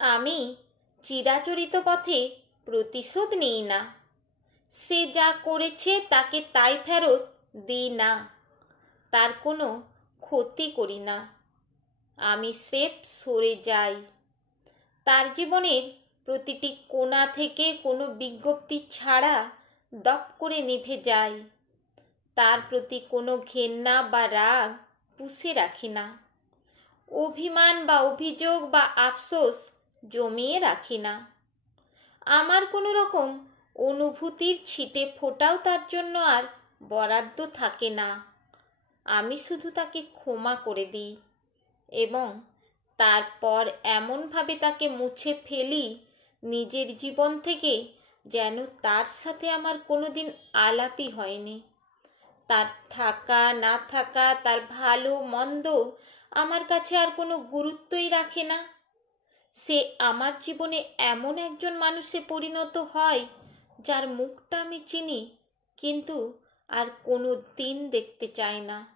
আমি চিরাচরিত পথে প্রতিশোধ নিই না। সে যা করেছে তাকে তাই ফেরত দিই না, তার কোনো ক্ষতি করি না। আমি স্রেফ সরে যাই। তার জীবনের প্রতিটি কোণা থেকে কোনো বিজ্ঞপ্তি ছাড়া দপ করে নিভে যায়। তার প্রতি কোনো ঘেন্না বা রাগ পুষে রাখি না। অভিমান বা অভিযোগ বা আফসোস জমিয়ে রাখি না। আমার কোনো রকম অনুভূতির ছিটে ফোঁটাও তার জন্য আর বরাদ্দ থাকে না। আমি শুধু তাকে ক্ষমা করে দিই এবং তারপর এমনভাবে তাকে মুছে ফেলি নিজের জীবন থেকে যেন তার সাথে আমার কোনোদিন আলাপই হয়নি। তার থাকা না থাকা, তার ভালো মন্দ আমার কাছে আর কোনো গুরুত্বই রাখে না। সে আমার জীবনে এমন একজন মানুষে পরিণত হয় যার মুখটা আমি চিনি কিন্তু আর কোনো দিন দেখতে চাই না।